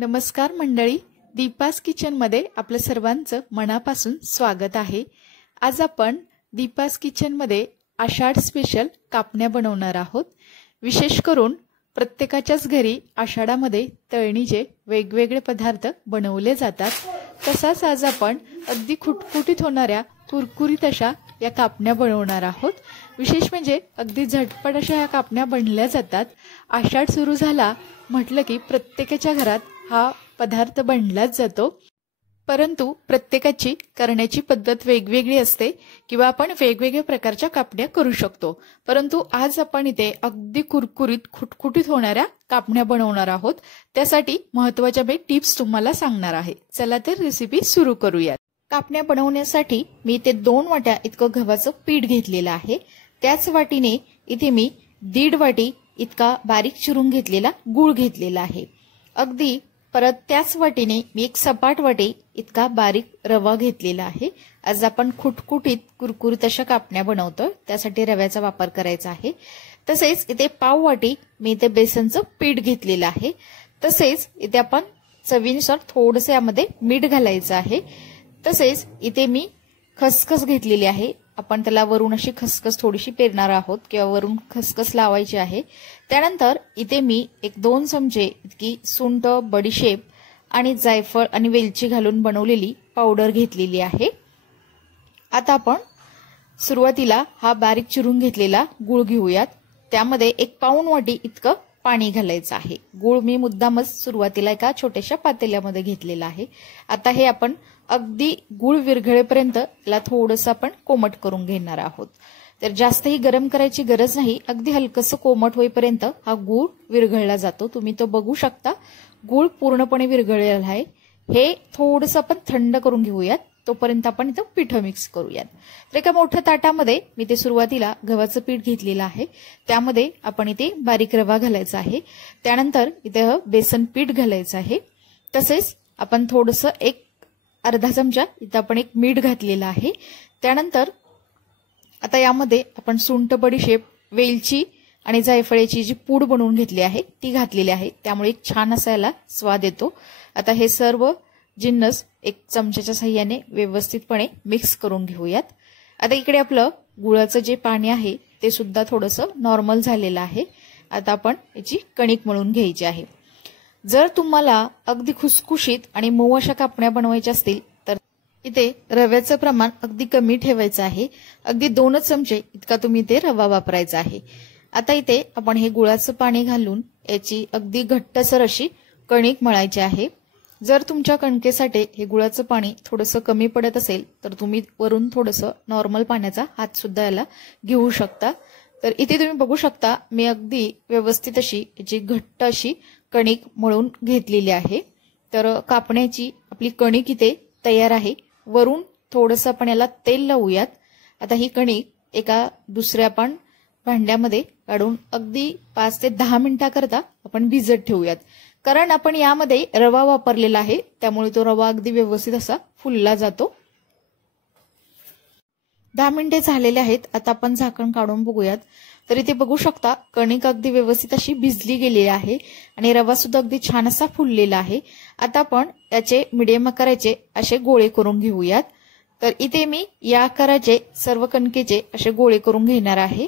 नमस्कार मंडळी, दीपास किचनमध्ये आपलं सर्वांचं मनापासून स्वागत आहे। आज आपण दीपास किचनमध्ये आषाढ स्पेशल कापण्या बनवणार आहोत। विशेष करून प्रत्येकाच्याच घरी आषाढामध्ये तळणीचे वेगवेगळे पदार्थ बनवले जातात। तसाच आज आपण अगदी खुटखुटीत होणाऱ्या कुरकुरीत अशा या कापण्या बनवणार आहोत। विशेष म्हणजे अगदी झटपट अशा या कापण्या बनल्या जातात। आषाढ सुरू झाला म्हटलं की प्रत्येकाच्या घरात हा पदार्थ बनलाच जातो, परंतु प्रत्येकाची करण्याची पद्धत वेगवेगळी असते किंवा आपण वेगवेगळ्या प्रकारच्या कापण्या करू शकतो। परंतु आज आपण इथे अगदी कुरकुरीत खुटखुटीत होणाऱ्या कापण्या बनवणार आहोत। त्यासाठी महत्त्वाच्या टिप्स तुम्हाला सांगणार आहे। चला तर रेसिपी सुरू करूयात। कापण्या बनवण्यासाठी मी इथे 2 वाट्या इतकं गव्हाचं पीठ घेतलेलं आहे। त्याच वाटीने इथे मी 1.5 वाटी इतका बारीक चिरून घेतलेला गूळ घेतलेला आहे। अगदी परत त्याच वाटीने मी एक सपाट वाटी इतका बारीक रवा घेतलेला आहे। आज आपण खुटखुटीत कुरकुरीत अशा कापण्या बनवतोय, त्यासाठी रव्याचा वापर करायचा आहे। तसेच इथे पाव वाटी मी इथे बेसनचं पीठ घेतलेलं आहे। तसेच इथे आपण चवीनुसार थोडंसं यामध्ये मीठ घालायचं आहे। तसेच इथे मी खसखस घेतलेली आहे। आपण त्याला वरून अशी खसखस थोडीशी पेरणार आहोत किंवा वरून खसखस लावायची आहे। त्यानंतर इथे मी 1-2 चमचे इतकी सुंठ, बडीशेप आणि जायफळ आणि वेलची घालून बनवलेली पावडर घेतलेली आहे। आता आपण सुरुवातीला हा बारीक चिरून घेतलेला गूळ घेऊयात। त्यामध्ये 1 पाऊण वाटी इतकं पाणी घालायचं आहे। गूळ मी मुद्दामच सुरुवातीला एका छोट्याशा पातेल्यामध्ये घेतलेला आहे। आता हे आपण अगदी गूळ विरघळेपर्यंत याला थोडंसं आपण कोमट करून घेणार आहोत। तर जास्तही गरम करायची गरज नाही, अगदी हलकसं कोमट होईपर्यंत हा गूळ विरघळला जातो। तुम्ही तो बघू शकता, गूळ पूर्णपणे विरघळलेला आहे। हे थोडंसं आपण थंड करून घेऊयात, तोपर्यंत आपण इथं पीठ मिक्स करूयात। तर एका मोठ्या ताटामध्ये मी ते सुरुवातीला गव्हाचं पीठ घेतलेलं आहे। त्यामध्ये आपण इथे बारीक रवा घालायचा आहे। त्यानंतर इथे बेसन पीठ घालायचं आहे। तसेच आपण थोडंसं अर्धा चमचा इथं आपण मीठ घातलेलं आहे। त्यानंतर आता यामध्ये आपण सुंठ, बडीशेप, वेलची आणि जायफळाची जी पूड बनवून घेतली आहे ती घातलेली आहे। त्यामुळे एक छान असा याला स्वाद येतो। आता हे सर्व जिन्नस 1 चमच्याच्या साहाय्याने व्यवस्थितपणे मिक्स करून घेऊयात। आता इकडे आपलं गुळाचं जे पाणी आहे ते सुद्धा थोडंसं नॉर्मल झालेलं आहे। आता आपण याची कणिक मळून घ्यायची आहे। जर तुम्हाला अगदी खुसखुशीत आणि मऊ अशा कापण्या बनवायच्या असतील तर इथे रव्याचं प्रमाण अगदी कमी ठेवायचं आहे। अगदी 2 चमचे इतका तुम्ही इथे रवा वापरायचा आहे। आता इथे आपण हे गुळाचं पाणी घालून याची अगदी घट्टसर अशी कणिक मळायची आहे। जर तुमच्या कणकेसाठी हे गुळाचं पाणी थोडंसं कमी पडत असेल तर तुम्ही वरून थोडंसं नॉर्मल पाण्याचा हात सुद्धा याला घेऊ शकता। तर इथे तुम्ही बघू शकता मी अगदी व्यवस्थित अशी याची घट्ट अशी कणिक मळून घेतलेली आहे। तर कापण्याची आपली कणिक इथे तयार आहे। वरून थोडंसं आपण याला तेल लावूयात। आता ही कणिक एका दुसऱ्या आपण भांड्यामध्ये काढून अगदी 5 ते 10 मिनिटाकरता आपण भिजत ठेवूयात, कारण आपण यामध्ये रवा वापरलेला आहे, त्यामुळे तो रवा अगदी व्यवस्थित असा फुलला जातो। 10 मिनिटे झालेले आहेत। आता आपण झाकण काढून बघूयात। तर इथे बघू शकता कणिक अगदी व्यवस्थित अशी भिजली गेलेली आहे आणि रवा सुद्धा अगदी छान असा फुललेला आहे। आता आपण याचे मीडियम आकाराचे असे गोळे करून घेऊयात। तर इथे मी या आकाराचे सर्व कणकेचे असे गोळे करून घेणार आहे।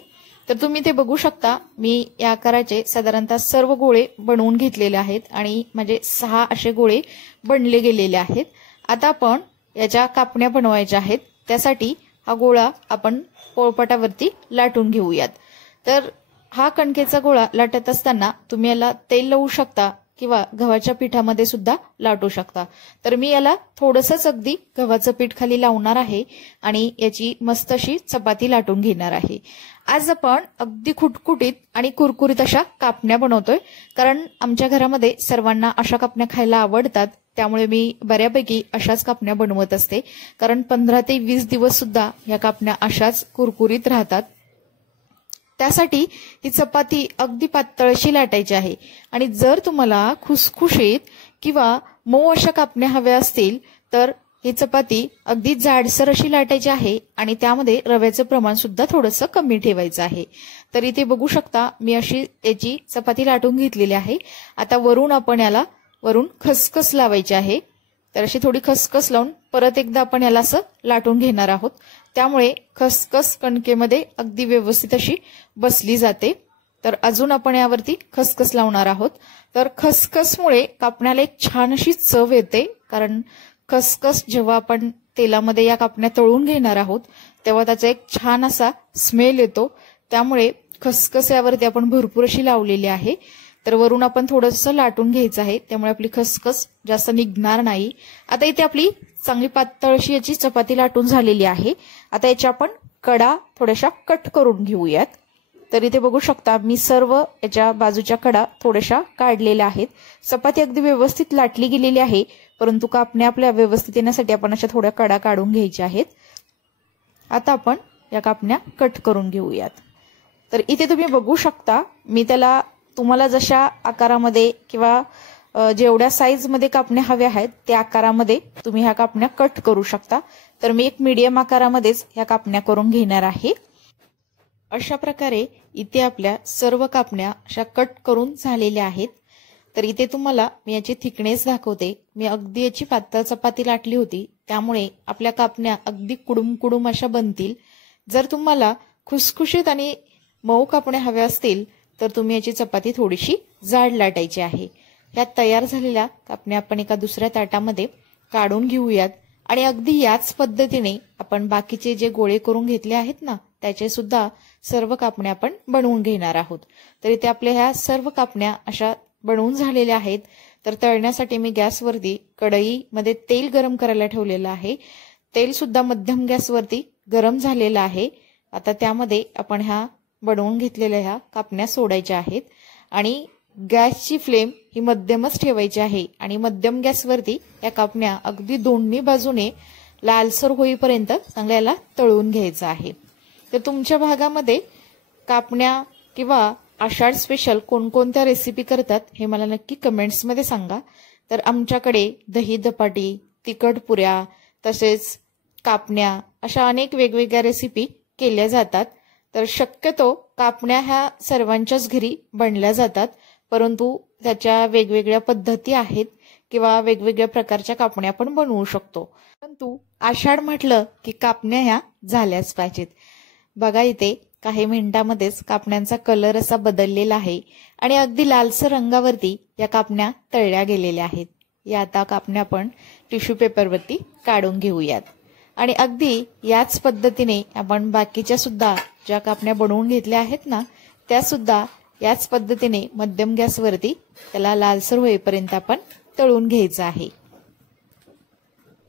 तर तुम्ही इथे बघू शकता मी या आकाराचे साधारणतः सर्व गोळे बनवून घेतलेले आहेत आणि म्हणजे 6 असे गोळे बनले गेलेले आहेत। आता आपण याच्या कापण्या बनवायच्या आहेत। त्यासाठी हा गोळा आपण पोळपाटावरती लाटून घेऊयात। तर हा कणकेचा गोळा लाटत असताना तुम्ही याला तेल लावू शकता किंवा गव्हाच्या पिठामध्ये सुद्धा लाटू शकता। तर मी याला थोडंसंच अगदी गव्हाचं पीठ खाली लावणार आहे आणि याची मस्त अशी चपाती लाटून घेणार आहे। आज आपण अगदी खुटखुटीत आणि कुरकुरीत अशा कापण्या बनवतोय, कारण आमच्या घरामध्ये सर्वांना अशा कापण्या खायला आवडतात। त्यामुळे मी बऱ्यापैकी अशाच कापण्या बनवत असते, कारण 15 ते 20 दिवस सुद्धा या कापण्या अशाच कुरकुरीत राहतात। त्यासाठी ही चपाती अगदी पातळ अशी लाटायची आहे आणि जर तुम्हाला खुसखुशीत किंवा मऊ अशा कापण्या हव्या असतील तर ही चपाती अगदी जाडसर अशी लाटायची आहे आणि त्यामध्ये रव्याचं प्रमाण सुद्धा थोडंसं कमी ठेवायचं आहे। तर इथे बघू शकता मी अशी याची चपाती लाटून घेतलेली आहे। आता वरून आपण याला वरून खसखस लावायची आहे। तर अशी थोडी खसखस लावून परत एकदा आपण याला असं लाटून घेणार आहोत, त्यामुळे खसखस कणकेमध्ये अगदी व्यवस्थित अशी बसली जाते। तर अजून आपण यावरती खसखस लावणार आहोत। तर खसखसमुळे कापण्याला एक छान अशी चव येते, कारण खसखस जेव्हा आपण तेलामध्ये या कापण्या तळून घेणार आहोत तेव्हा त्याचा एक छान असा स्मेल येतो, त्यामुळे खसखस यावरती आपण भरपूर अशी लावलेली आहे। तर वरून आपण थोडंसं लाटून घ्यायचं आहे, त्यामुळे आपली खसखस जास्त निघणार नाही। आता इथे आपली चांगली पातळ अशी याची चपाती लाटून झालेली आहे। आता याच्या आपण कडा थोड्याशा कट करून घेऊयात। तर इथे बघू शकता मी सर्व याच्या बाजूच्या कडा थोड्याशा काढलेल्या आहेत। चपाती अगदी व्यवस्थित लाटली गेलेली आहे, परंतु कापण्या आपल्या व्यवस्थित येण्यासाठी आपण अशा थोड्या कडा काढून घ्यायच्या आहेत। आता आपण या कापण्या कट करून घेऊयात। तर इथे तुम्ही बघू शकता मी त्याला तुम्हाला जशा आकारामध्ये किंवा जेवढ्या साईज मध्ये कापण्या हव्या आहेत त्या आकारामध्ये तुम्ही ह्या कापण्या कट करू शकता। तर मी एक मीडियम आकारामध्येच ह्या कापण्या करून घेणार आहे। अशा प्रकारे इथे आपल्या सर्व कापण्या अशा कट करून झालेल्या आहेत। तर इथे तुम्हाला मी याची थिकनेस दाखवते। मी अगदी याची पातळ चपाती लाटली होती, त्यामुळे आपल्या कापण्या अगदी कुडुम कुडुम अशा बनतील। जर तुम्हाला खुसखुशीत आणि मऊ कापण्या हव्या असतील तर तुम्ही याची चपाती थोडीशी जाड लाटायची आहे। ह्या तयार झालेल्या कापण्या आपण एका दुसऱ्या ताटामध्ये काढून घेऊयात आणि अगदी याच पद्धतीने आपण बाकीचे जे गोळे करून घेतले आहेत ना त्याचे सुद्धा सर्व कापण्या आपण बनवून घेणार आहोत। तर इथे आपल्या ह्या सर्व कापण्या अशा बनवून झालेल्या आहेत। तर तळण्यासाठी मी गॅसवरती कढईमध्ये तेल गरम करायला ठेवलेलं आहे। तेल सुद्धा मध्यम गॅसवरती गरम झालेलं आहे। आता त्यामध्ये आपण ह्या बनवून घेतलेल्या ह्या कापण्या सोडायच्या आहेत आणि गॅसची फ्लेम ही मध्यमच ठेवायची आहे आणि मध्यम गॅसवरती या कापण्या अगदी दोन्ही बाजूने लालसर होईपर्यंत चांगल्या याला तळून घ्यायचं आहे। तर तुमच्या भागामध्ये कापण्या किंवा आषाढ स्पेशल कोणकोणत्या रेसिपी करतात हे मला नक्की कमेंट्समध्ये सांगा। तर आमच्याकडे दही धपाटी, तिखट पुऱ्या, तसेच कापण्या अशा अनेक वेगवेगळ्या रेसिपी केल्या जातात। तर शक्यतो कापण्या ह्या सर्वांच्याच घरी बनल्या जातात, परंतु त्याच्या वेगवेगळ्या पद्धती आहेत किंवा वेगवेगळ्या प्रकारच्या कापण्या आपण बनवू शकतो। परंतु आषाढ म्हटलं की कापण्या ह्या झाल्याच पाहिजेत। बघा इथे काही मिनिटांमध्येच कापण्यांचा कलर असा बदललेला आहे आणि अगदी लालसर रंगावरती या कापण्या तळल्या गेलेल्या आहेत। या आता कापण्या आपण टिश्यू पेपरवरती काढून घेऊयात आणि अगदी याच पद्धतीने आपण बाकीच्या सुद्धा ज्या कापण्या बनवून घेतल्या आहेत ना त्या सुद्धा याच पद्धतीने मध्यम गॅसवरती त्याला लालसर होईपर्यंत आपण तळून घ्यायचं आहे।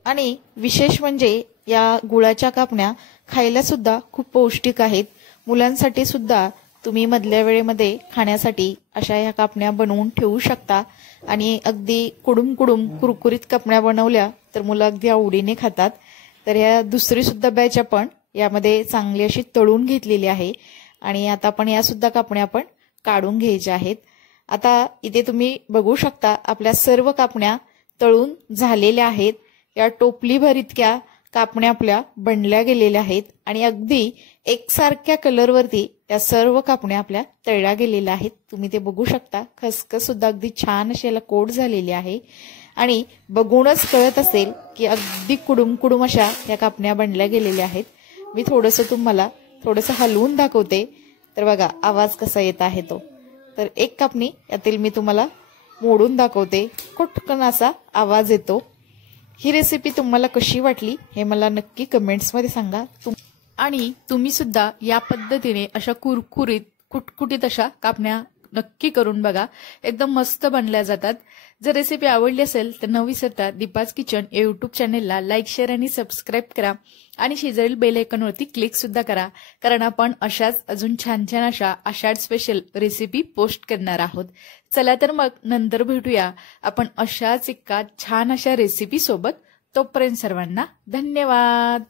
आणि विशेष म्हणजे या गुळाच्या कापण्या खायला सुद्धा खूप पौष्टिक आहेत। मुलांसाठी सुद्धा तुम्ही मधल्या वेळेमध्ये खाण्यासाठी अशा ह्या कापण्या बनवून ठेवू शकता आणि अगदी कुडुम कुडुम कुरकुरीत कापण्या बनवल्या तर मुलं अगदी आवडीने खातात। तर ह्या दुसरी सुद्धा बॅच आपण यामध्ये चांगली अशी तळून घेतलेली आहे आणि आता आपण या सुद्धा कापण्या आपण काढून घ्यायच्या आहेत। आता इथे तुम्ही बघू शकता आपल्या सर्व कापण्या तळून झालेल्या आहेत। या टोपलीभर इतक्या कापण्या आपल्या बनल्या गेलेल्या आहेत आणि अगदी एकसारख्या कलरवरती त्या सर्व कापण्या आपल्या तळल्या गेलेल्या आहेत। तुम्ही ते बघू शकता खसखस सुद्धा अगदी छान अशी याला कोट झालेली आहे आणि बघूनच कळत असेल की अगदी कुडुम कुडुम अशा या कापण्या बनल्या गेलेल्या आहेत। मी तुम्हाला थोडंसं हलवून दाखवते, तर बघा आवाज कसा येत आहे तो। तर एक कापणी यातील मी तुम्हाला मोडून दाखवते, कुटकन असा आवाज येतो। ही रेसिपी तुम्हाला कशी वाटली हे मला नक्की कमेंट्समध्ये सांगा। आणि तुम्ही सुद्धा या पद्धतीने अशा कुरकुरीत कुटकुटीत अशा कापण्या नक्की करून बघा, एकदम मस्त बनल्या जातात। जर रेसिपी आवडली असेल तर न विसरता दीपाज किचन या यूट्यूब चॅनेलला लाईक, शेअर आणि सबस्क्राईब करा आणि शेजारील बेल आयकॉनवरती क्लिक सुद्धा करा, कारण आपण अशाच अजून छान छान अशा आषाढ स्पेशल रेसिपी पोस्ट करणार आहोत। चला तर मग नंतर भेटूया आपण अशाच एका छान अशा रेसिपी सोबत। तोपर्यंत सर्वांना धन्यवाद।